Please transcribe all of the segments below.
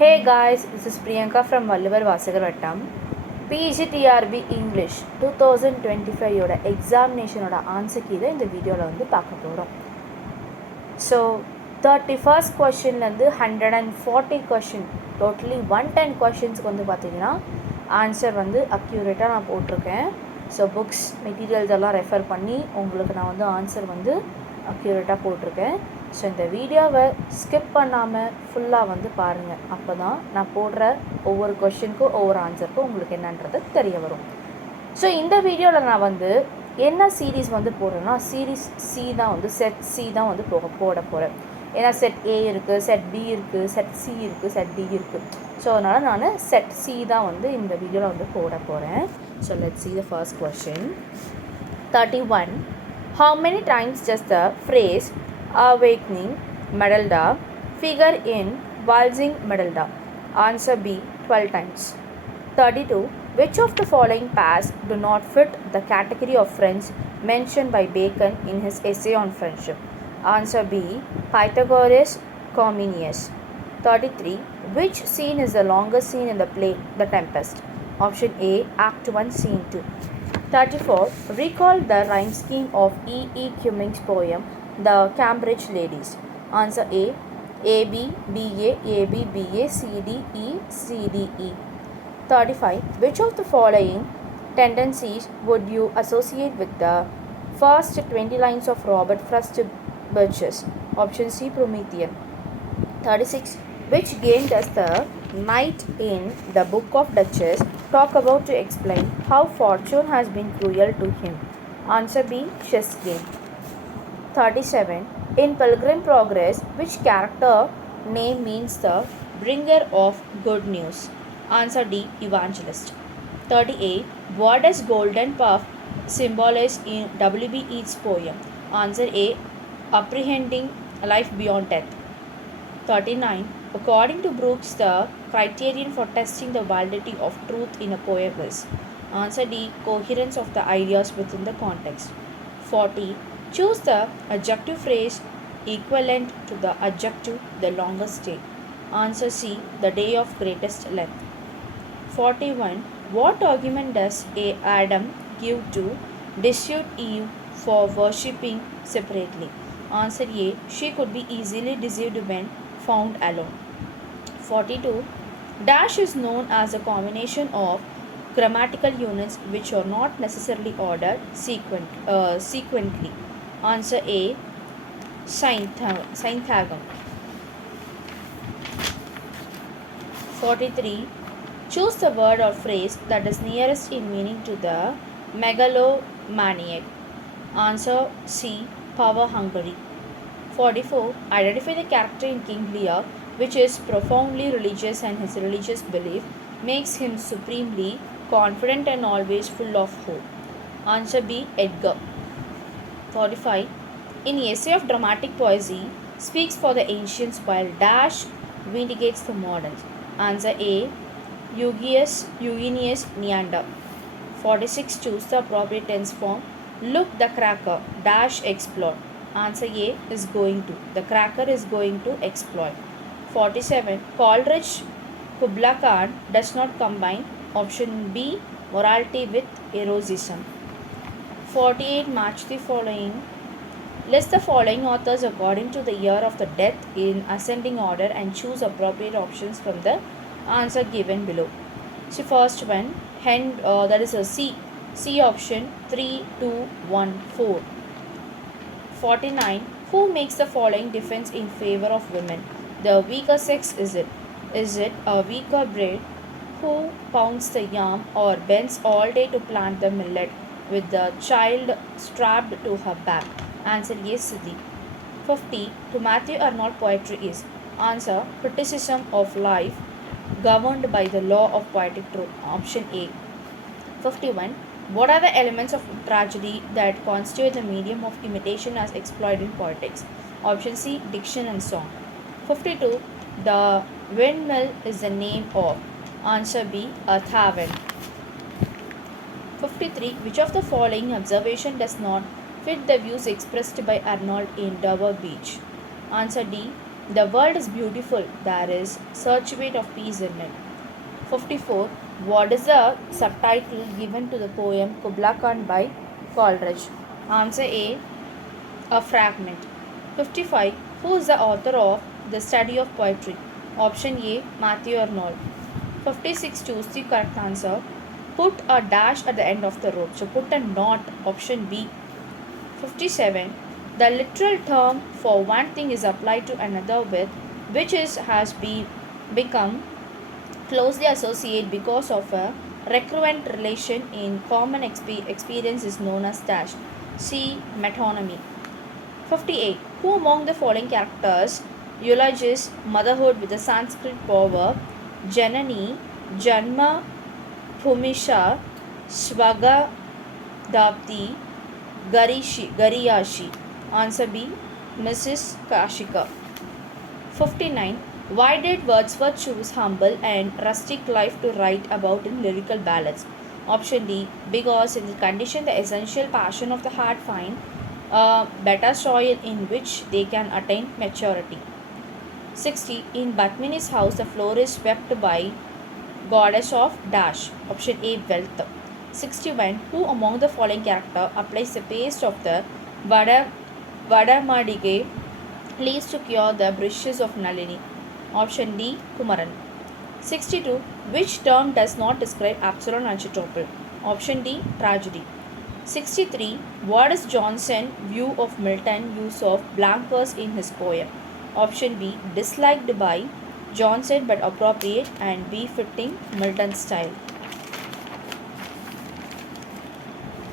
Hey guys, this is Priyanka from Valluvar Vasagar Vattam. PG TRB English 2025 ஓட எக்ஸாமினேஷனோட answer கீழே இந்த வீடியோவில் வந்து பார்க்க போகிறோம். ஸோ 31st கொஷின்லேருந்து 140 கொஷின் டோட்டலி 110 கொஷின்ஸ்க்கு வந்து பார்த்திங்கன்னா ஆன்சர் வந்து அக்யூரேட்டாக நான் போட்டிருக்கேன். ஸோ புக்ஸ் மெட்டீரியல்ஸ் எல்லாம் ரெஃபர் பண்ணி உங்களுக்கு நான் வந்து ஆன்சர் வந்து அக்யூரேட்டாக போட்டிருக்கேன். ஸோ இந்த வீடியோவை ஸ்கிப் பண்ணாமல் ஃபுல்லாக வந்து பாருங்கள். அப்போ தான் நான் போடுற ஒவ்வொரு கொஷினுக்கும் ஒவ்வொரு ஆன்சருக்கும் உங்களுக்கு என்னன்றது தெரிய வரும். ஸோ இந்த வீடியோவில் நான் வந்து என்ன சீரீஸ் வந்து போடுறேன்னா சீரீஸ் சி தான் வந்து செட் சி தான் வந்து போட போகிறேன். ஏன்னா செட் ஏ இருக்குது, செட் பி இருக்குது, செட் சி இருக்குது, செட் டி இருக்குது. ஸோ அதனால் நான் செட் சி தான் வந்து இந்த வீடியோவில் வந்து போட போகிறேன். So let's see the first question. 31. How many times does the phrase awakening Medulla figure in Waltzing Medulla? Answer B, 12 times. 32. Which of the following pairs do not fit the category of friends mentioned by Bacon in his essay on friendship? Answer B, Pythagoras, Comenius. 33. Which scene is the longest scene in the play The Tempest? Option A, Act 1, Scene 2. 34. Recall the rhyme scheme of E. Cummings' poem The Cambridge Ladies. Answer A, AB, BA, AB, BA, CD, E, CD, E. 35. Which of the following tendencies would you associate with the first 20 lines of Robert Frost Birches? Option C, Promethean. 36. Which game does the knight in the Book of Duchess talk about to explain how fortune has been cruel to him? Answer B, chess game. 37. In Pilgrim Progress, which character name means the bringer of good news? Answer D, evangelist. 38. What does golden puff symbolize in W.B. Yeats' poem? Answer A, apprehending life beyond death. 39. According to Brooks, the criterion for testing the validity of truth in a poem is? Answer D, coherence of the ideas within the context. 40. Choose the adjective phrase equivalent to the adjective the longest day. Answer C, the day of greatest length. 41. What argument does Adam give to dissuade Eve for worshipping separately? Answer A, she could be easily deceived when found alone. 42. Dash is known as a combination of grammatical units which are not necessarily ordered sequentially. Answer A, syntagm. 43. Choose the word or phrase that is nearest in meaning to the megalomaniac. Answer C, power hungry. 44. Identify the character in King Lear which is profoundly religious and his religious belief makes him supremely confident and always full of hope. Answer B, Edgar. 45. In Essay of Dramatic Poesy speaks for the ancients while Dash vindicates the moderns. Answer A, Eugenius Neander. 46. Choose the appropriate tense form. Look, the cracker Dash exploit. Answer A is going to. The cracker is going to exploit. 47. Coleridge Kubla Khan does not combine. Option B, morality with eroticism. 48. Match the following. List the following authors according to the year of the death in ascending order and choose appropriate options from the answer given below. So first one, that is a C option 3, 2, 1, 4. 49. Who makes the following defense in favor of women? The weaker sex is it? Is it a weaker breed who pounds the yam or bends all day to plant the millet with the child strapped to her back? Answer yes, Siddhi. 50. To Matthew or not poetry is? Answer, criticism of life governed by the law of poetic truth. Option A. 51. What are the elements of tragedy that constitute the medium of imitation as exploited in poetics? Option C, diction and song. 52. The windmill is the name of? Answer B, a tavern. 53. Which of the following observation does not fit the views expressed by Arnold in Dover Beach? Answer D, The world is beautiful, there is searchment of peace in it. 54. What is the subtitle given to the poem Kubla Khan by Coleridge? Answer A. A fragment. 55. Who is the author of The Study of Poetry? Option A. Matthew Arnold. 56. Choose the correct answer. Put a dash at the end of the rope. So put a not. Option B. 57. The literal term for one thing is applied to another with which has become closely associated because of a recurrent relation in common experience is known as dash. C. Metonymy. 58. Who among the following characters eulogies motherhood with the Sanskrit proverb Janani, Janma, Bhumisha, Swaga, Dapti, Gariyashi? Answer B. Mrs. Kashika. 59. Why did Wordsworth choose humble and rustic life to write about in lyrical ballads? Option D. Because in the condition the essential passion of the heart find a better soil in which they can attain maturity. 60. In Batmini's house the floor is swept by goddess of dash. Option A. Wealth. 61. Who among the following character applies the paste of the Vadamadige leaves to cure the brishes of Nalini? Option D. Kumaran. 62. Which term does not describe Absalom Ancestral? Option D. Tragedy. 63. What is Johnson's view of Milton's use of blank verse in his poem? Option B. Disliked by Johnson but appropriate and befitting Milton's style.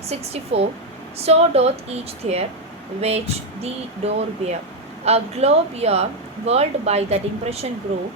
64. So doth each there which the door bear. A globe your world by that impression grow,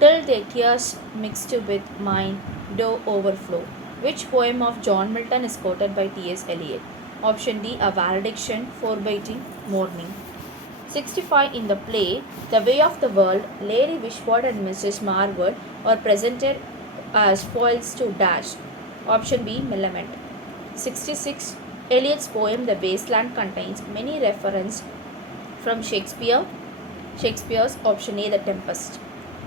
till their tears mixed with mine do overflow. Which poem of John Milton is quoted by T.S. Eliot? Option D. A valediction forbidding mourning. 65. In the play The Way of the World, Lady Wishford and Mrs. Marwood are presented as foils to dash. Option B. Millamant. 66. Eliot's poem The Wasteland contains many references from Shakespeare's. Option A. The Tempest.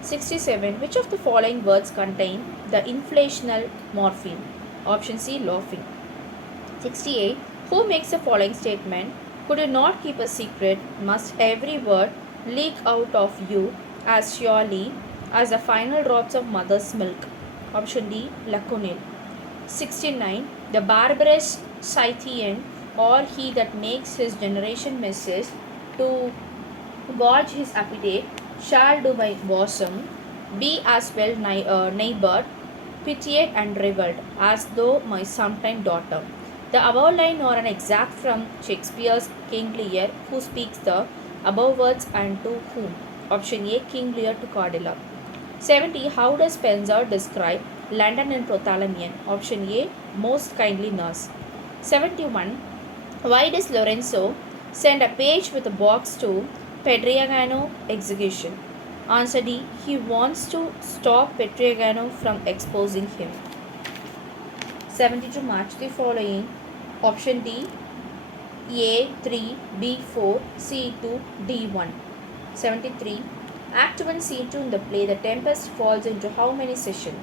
67. Which of the following words contain the inflational morpheme? Option C. Laughing. 68. Who makes the following statement? Could you not keep a secret? Must every word leak out of you as surely as the final drops of mother's milk? Option D. Laconiel. 69. The barbarous Scythian, or he that makes his generation misses to gorge his appetite, shall do my bosom be as well neighbored, pitied and reviled, as though my sometime daughter. The above line are an extract from Shakespeare's King Lear, who speaks the above words and to whom? Option A. King Lear to Cordelia. 70. How does Spenser describe London and Protalamian? Option A. Most kindly nurse. 71. Why does Lorenzo send a page with a box to Pedriagano execution? Answer D. He wants to stop Pedriagano from exposing him. 72. Match the following. Option D. A3, B4, C2, D1. 73. Act 1, Scene 2 in the play The Tempest falls into how many sessions?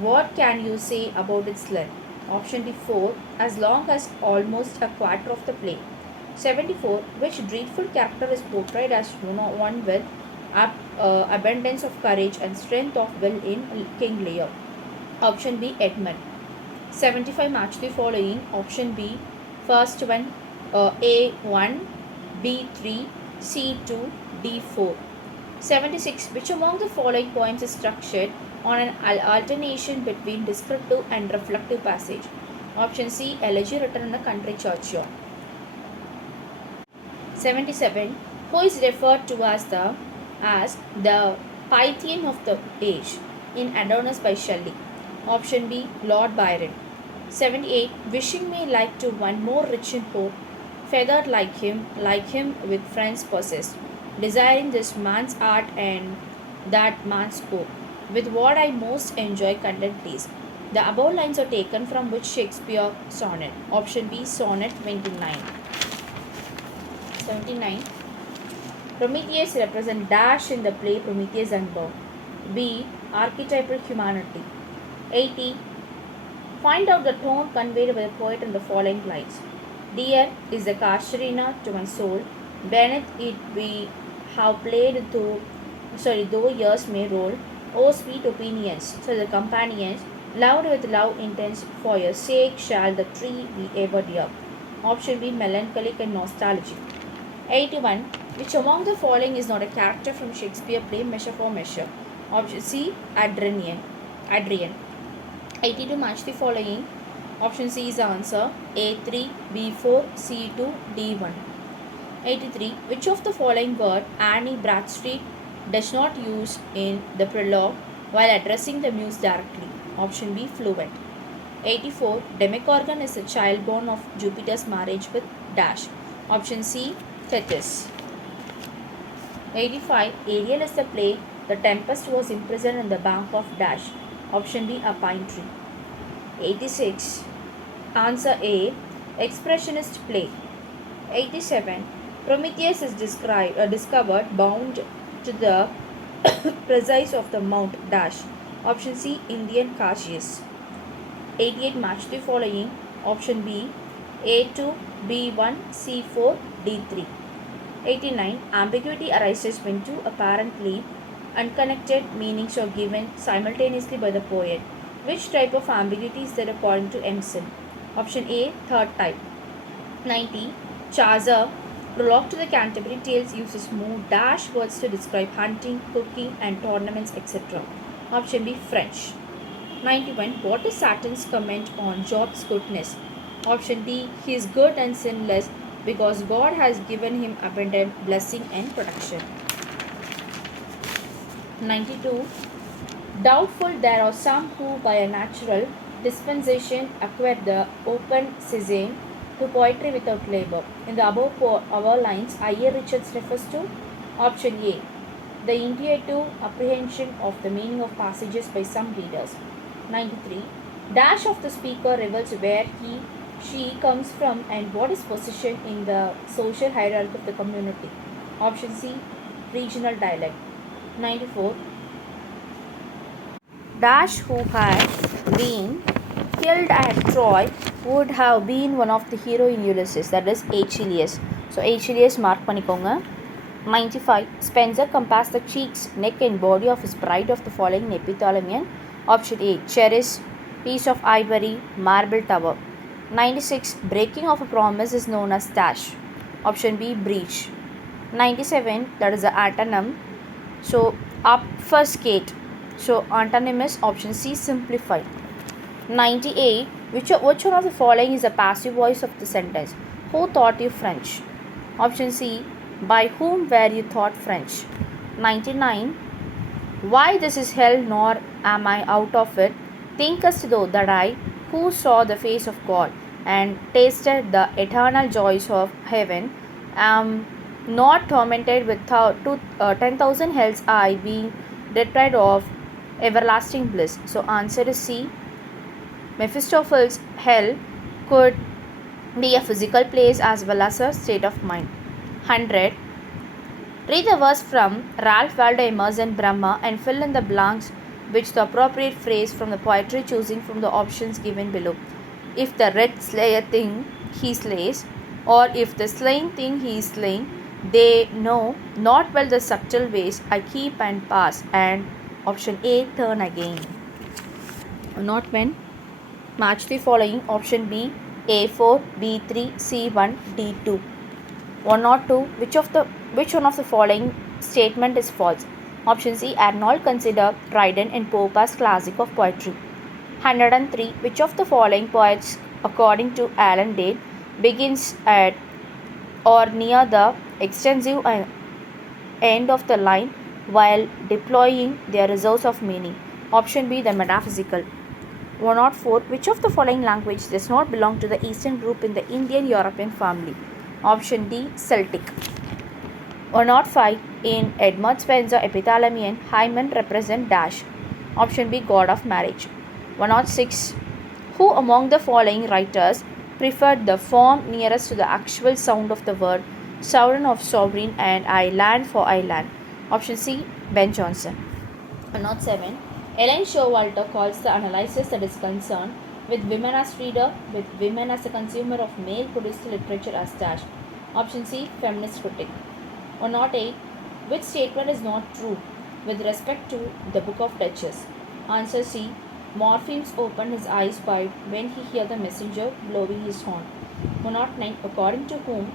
What can you say about its length? Option D. 4, as long as almost a quarter of the play. 74. Which dreadful character is portrayed as one with abundance of courage and strength of will in King Lear? Option B. Edmund. 75. Match the following. Option B. First one, A1, B3, C2, D4. 76. Which among the following poems is structured on an alternation between descriptive and reflective passage? Option C. Elegy written in a country churchyard. 77. Who is referred to as the Pythian of the age in Adonis by Shelley? Option B. Lord Byron. 78. Wishing me like to one more rich in hope, feathered like him with friends possessed, desiring this man's art and that man's scope, with what I most enjoy content please. The above lines are taken from which Shakespeare sonnet? Option B. Sonnet 29. 79. Prometheus represents dash in the play Prometheus Unbound. B. Archetypal humanity. 80. Find out the tone conveyed by the poet in the following lines. Dear is the Kasharina to my soul, beneath it we have played though years may roll. O sweet opinions, so the companions, loved with love intense, for your sake shall the tree be ever dear. Option B, melancholic and nostalgic. 81. Which among the following is not a character from Shakespeare play Measure for Measure? Option C, Adrian. 82. Match the following. Option C is the answer. A3, B4, C2, D1. 83. Which of the following word Annie Bradstreet does not use in the prologue while addressing the muse directly? Option B, fluent. 84. Demogorgon is the child born of Jupiter's marriage with dash. Option C, Thetis. 85. Ariel is the play The Tempest was imprisoned in the bank of dash. Option B, a pine tree. 86. Answer A, expressionist play. 87. Prometheus is discovered bound to the precipice of the Mount dash. Option C, Indian Cassius. 88. Match the following. Option B, A2, B1, C4, D3. 89. Ambiguity arises when two apparently unconnected meanings are given simultaneously by the poet. Which type of ambiguity is there according to Emerson? Option A, third type. 90. Chaucer, Prologue to the Canterbury Tales, uses more dash words to describe hunting, cooking, and tournaments, etc. Option B, French. 91. What is Saturn's comment on Job's goodness? Option D, he is good and sinless because God has given him abundant blessing and protection. 92. Doubtful there are some who by a natural dispensation acquire the open sesame to poetry without labor. In the above our lines, I.A. Richards refers to. Option A, the intuitive apprehension of the meaning of passages by some readers. 93. Dash of the speaker reveals where she comes from and what is position in the social hierarchy of the community. Option C, regional dialect. 94. Dash, who had been killed at Troy, would have been one of the hero in Ulysses, that is Achilles. So Achilles mark பண்ணிக்கோங்க. 95. Spencer compares the cheeks, neck and body of his bride of the following epithalamion. Option A, cherish, piece of ivory, marble tower. 96. Breaking of a promise is known as dash. Option B, breach. 97. That is the antonym. So obfuscate. So antonym is option C, simplify. 98. Which one of the following is the passive voice of the sentence? Who taught you French? Option C, by whom were you taught French? 99. Why this is hell nor am I out of it? Thinkest thou that I, who saw the face of God and tasted the eternal joys of heaven, am not tormented with 10,000 hells, I being deprived of everlasting bliss? So answer is C. Mephistopheles' hell could be a physical place as well as a state of mind. 100. Read the verse from Ralph Waldo Emerson Brahma and fill in the blanks with the appropriate phrase from the poetry, choosing from the options given below. If the red slayer thing he slays, or if the slain thing he is slain, they know not well the subtle ways I keep and pass. And option A, turn again. Not when. Match the following. Option B, A4, B3, C1, D2. 102. Which one of the following statement is false? Option C, Arnold considered Dryden and Pope as classic of poetry. 103. Which of the following poets, according to Alan Dale, begins at or near the extensive end of the line while deploying their reserves of meaning? Option B, the metaphysical. 104. Which of the following language does not belong to the Eastern group in the Indian-European family? Option D, Celtic. 105. In Edmund Spencer epithalamion, hymen represent dash. Option B, god of marriage. 106. Who among the following writers preferred the form nearest to the actual sound of the word Sovereign of sovereign and I land for I land. Option C, Ben Jonson. Note 7. Elaine Showalter calls the analysis that is concerned with women as reader, with women as a consumer of male produced literature as dash. Option C, feminist critic. Or note 8. Which statement is not true with respect to the Book of Duchess? Answer C. Morphemes opened his eyes wide when he heard the messenger blowing his horn. Or note 9. According to whom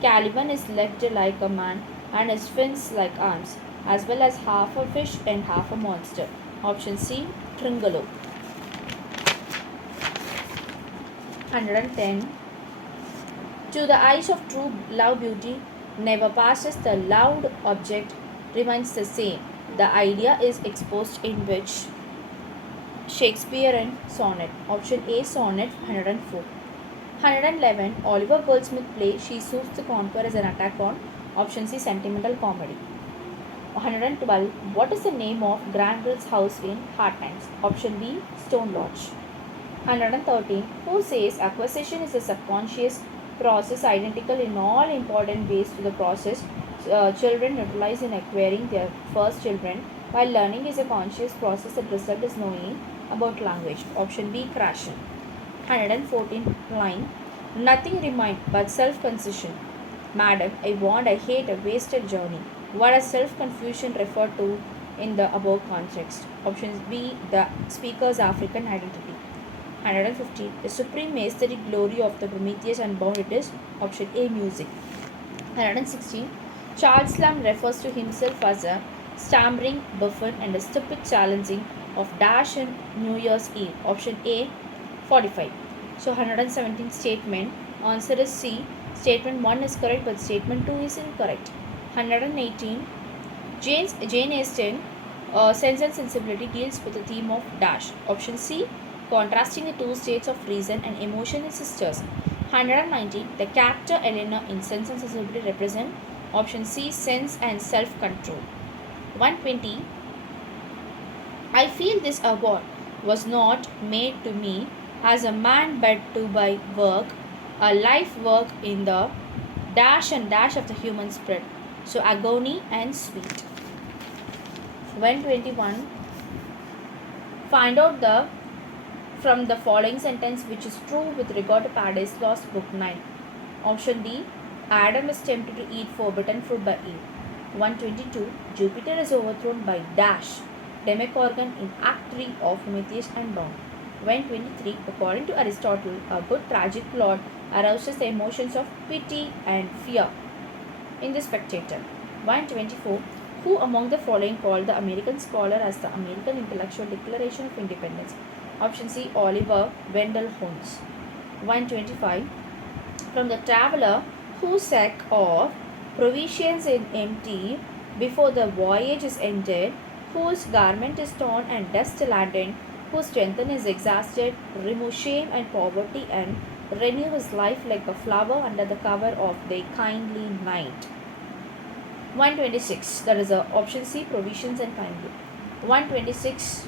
Caliban is legged like a man and his fins like arms, as well as half a fish and half a monster. Option C. Tringalo. 110. To the eyes of true love, beauty never passes, the loved object remains the same. The idea is exposed in which Shakespearean sonnet. Option A, sonnet 104. 111. Oliver Goldsmith play She Suits the Conqueror as an attack on. Option C, sentimental comedy. 112. What is the name of Granville's house in Hard Times? Option B, Stone Lodge. 113. Who says acquisition is a subconscious process identical in all important ways to the process children utilize in acquiring their first children, while learning is a conscious process that result is knowing about language? Option B, Krashen. 114. Line. Nothing remained but self-concession. Madam, I want, I hate, a wasted journey. What does self-confusion refer to in the above context? Option B, the speaker's African identity. 115. The supreme aesthetic glory of the Prometheus Unbound it is. Option A, music. 116. Charles Lamb refers to himself as a stammering buffoon and a stupid challenging of dash and New Year's Eve. Option A, 45. So 117 statement. Answer is C. Statement 1 is correct but statement 2 is incorrect. 118. Jane Austen Sense and Sensibility deals with the theme of dash. Option C. Contrasting the two states of reason and emotion in sisters. 119. The character Eleanor in Sense and Sensibility represent. Option C. Sense and self-control. 120. I feel this award was not made to me as a man but to by work, a life work in the dash and dash of the human spirit. So agony and sweet. 121. Find out the from the following sentence which is true with regard to Paradise Lost, Book 9. Option D. Adam is tempted to eat forbidden fruit by Eve. 122. Jupiter is overthrown by dash Demogorgon in Act 3 of Prometheus Unbound. 123. According to Aristotle, a good tragic plot arouses the emotions of pity and fear in the spectator. 124. Who among the following called the American scholar as the American Intellectual Declaration of Independence? Option C. Oliver Wendell Holmes. 125. From the traveler who sack of provisions in empty before the voyage is ended, whose garment is torn and dust laden, whose strength is exhausted, remove shame and poverty and renew his life like a flower under the cover of the kindly night. 126. That is option C. Provisions and kindly. 126.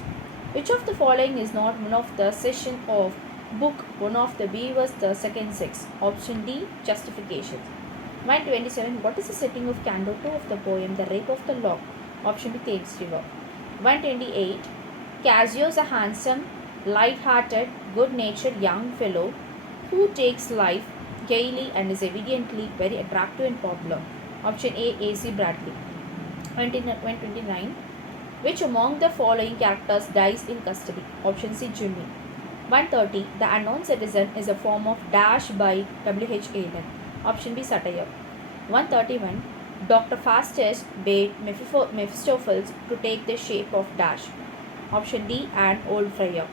Which of the following is not one of the session of book 1 of the Beavers the second sex? Option D. Justifications. 127. What is the setting of Canto 2 of the poem The Rape of the Lock? Option B. Thames River. 128. Cassio is a handsome, light-hearted, good-natured young fellow who takes life gaily and is evidently very attractive and popular. Option A. A.C. Bradley. 129. Which among the following characters dies in custody? Option C. Jimmy. 130. The unknown citizen is a form of dash by W.H. Auden. Option B. Satire. 131. Dr. Faustus bade Mephistopheles to take the shape of dash. Option D. An old friar.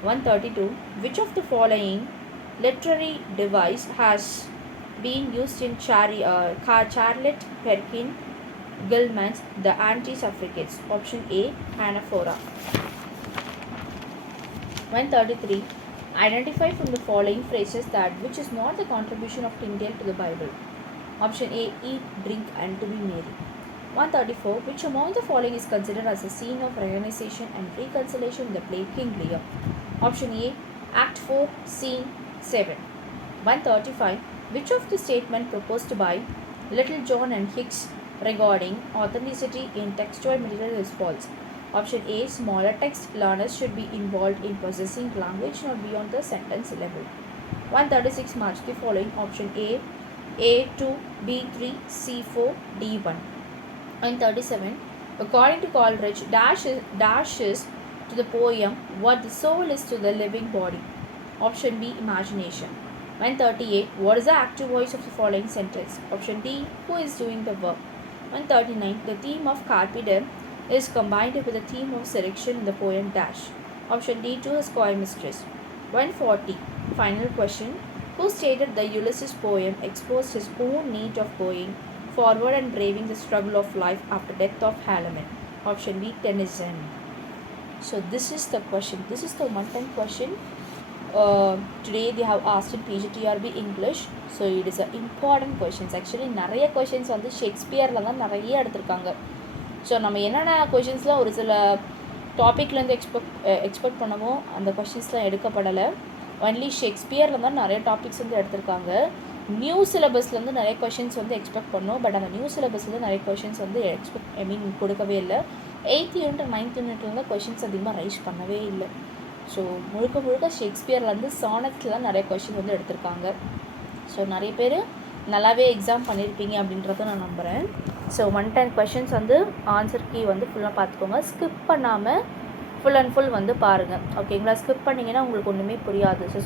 132. Which of the following literary device has been used in Charlotte Perkin Gilman's The Anti-Suffragettes? Option A. Anaphora. 133. Identify from the following phrases that which is not the contribution of Tyndale to the Bible. Option A. Eat, drink and to be merry. 134. Which among the following is considered as a scene of reionization and reconciliation in the play King Lear? Option A. Act 4, Scene 7. 135. Which of the statement proposed by Little John and Hicks regarding authenticity in textual material is false. Option A, smaller text learners should be involved in processing language not beyond the sentence level. 136 marks the following. Option A2, B3, C4, D1. 137. According to Coleridge, dashes to the poem what the soul is to the living body. Option B, imagination. 138. What is the active voice of the following sentence? Option D, who is doing the verb. 139. The theme of carpe diem is combined with the theme of selection in the poem dash. Option D, to his coy mistress. 140. Final question. Who stated the Ulysses poem exposed his own need of going forward and braving the struggle of life after death of Helaman? Option B, Tennyson. So this is the question. This is the one-time question. Today they have asked in PGTRB English. So it is an important questions. Actually நிறைய questions வந்து ஷேக்ஸ்பியரில் தான் நிறைய எடுத்திருக்காங்க. So நம்ம என்னென்ன கொஷின்ஸ்லாம் ஒரு சில டாப்பிக்லேருந்து expect பண்ணவோ அந்த கொஷின்ஸ்லாம் எடுக்கப்படலை. ஒன்லி ஷேக்ஸ்பியரில் தான் நிறைய டாபிக்ஸ் வந்து எடுத்திருக்காங்க. நியூ சிலபஸ்லேருந்து நிறைய கொஷின்ஸ் வந்து எக்ஸ்பெக்ட் பண்ணோம். பட் அந்த நியூ சிலபஸ்லேருந்து நிறைய கொஷின்ஸ் வந்து கொடுக்கவே இல்லை. 8th யூனிட் 9th யூனிட்லேருந்து கொஷின்ஸ் அதிகமாக ரைஸ் பண்ணவே இல்லை. ஸோ முழுக்க ஷேக்ஸ்பியர்லேருந்து சானட்ஸ்லாம் நிறைய கொஷின் வந்து எடுத்திருக்காங்க. ஸோ நிறைய பேர் நல்லாவே எக்ஸாம் பண்ணியிருப்பீங்க அப்படின்றத நான் நம்புகிறேன். ஸோ 110 கொஷின்ஸ் வந்து ஆன்சர் கீ வந்து ஃபுல்லாக பார்த்துக்கோங்க. ஸ்கிப் பண்ணாமல் ஃபுல் அண்ட் ஃபுல் வந்து பாருங்கள். ஓகேங்களா? ஸ்கிப் பண்ணிங்கன்னா உங்களுக்கு ஒன்றுமே புரியாது. ஸோ